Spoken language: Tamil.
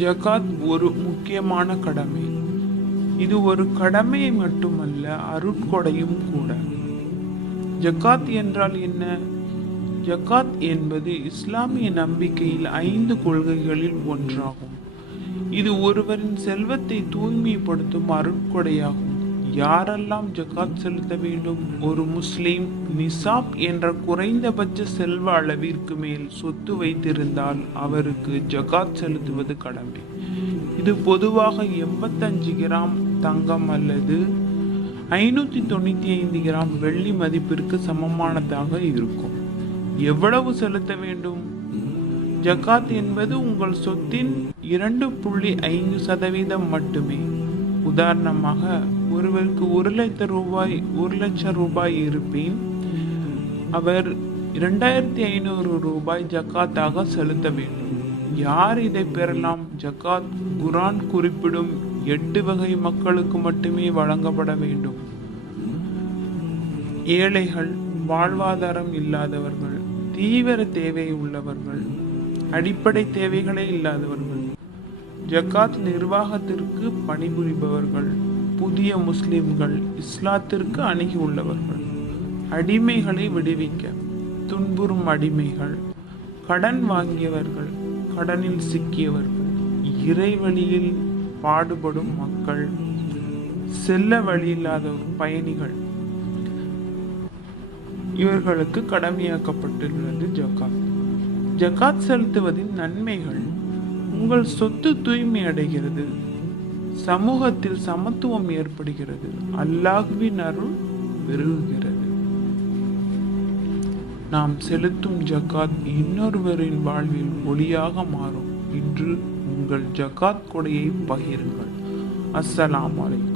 ஜகாத் ஒரு முக்கியமான கடமை. இது ஒரு கடமை மட்டுமல்ல, அருட்கொடையும் கூட. ஜகாத் என்றால் என்ன? ஜகாத் என்பது இஸ்லாமிய நம்பிக்கையில் 5 கொள்கைகளில் ஒன்றாகும். இது ஒருவரின் செல்வத்தை தூய்மைப்படுத்தும் அருட்கொடையாகும். யாரெல்லாம் ஜகாத் செலுத்த வேண்டும்? ஒரு முஸ்லிம் நிசாப் என்ற குறைந்தபட்ச செல்வ அளவிற்கு மேல் சொத்து வைத்திருந்தால் அவருக்கு ஜகாத் செலுத்துவது கடமை. இது பொதுவாக 85 கிராம் தங்கம் அல்லது 595 கிராம் வெள்ளி மதிப்பிற்கு சமமானதாக இருக்கும். எவ்வளவு செலுத்த வேண்டும்? ஜகாத் என்பது உங்கள் சொத்தின் 2.5% மட்டுமே. உதாரணமாக, ஒருவருக்கு 1 லட்சம் ரூபாய் இருப்பின் அவர் 2500 ரூபாய் ஜகாத்தாக செலுத்த வேண்டும். யார் இதை பெறலாம்? ஜகாத் குர்ஆன் குறிப்பிடும் 8 வகை மக்களுக்கு மட்டுமே வழங்கப்பட வேண்டும். ஏழைகள், வாழ்வாதாரம் இல்லாதவர்கள், தீவிர தேவை உள்ளவர்கள், அடிப்படை தேவைகளே இல்லாதவர்கள், ஜகாத் நிர்வாகத்திற்கு பணிபுரிபவர்கள், புதிய முஸ்லிம்கள், இஸ்லாத்திற்கு அணுகி உள்ளவர்கள், அடிமைகளை விடுவிக்க துன்புறும் அடிமைகள், கடன் வாங்கியவர்கள், கடனில் சிக்கியவர்கள், இறைவழியில் பாடுபடும் மக்கள், செல்ல வழியில்லாத பயணிகள், இவர்களுக்கு கடமையாக்கப்பட்டுள்ளது ஜகாத். ஜகாத் செலுத்துவதின் நன்மைகள்: உங்கள் சொத்து தூய்மை அடைகிறது, சமூகத்தில் சமத்துவம் ஏற்படுகிறது, அல்லாஹ்வின் அருள் பெருகுகிறது. நாம் செலுத்தும் ஜகாத் இன்னொருவரின் வாழ்வில் ஒளியாக மாறும். இன்று உங்கள் ஜகாத் கொடையை பகிருங்கள். அஸ்ஸலாமு அலைக்கும்.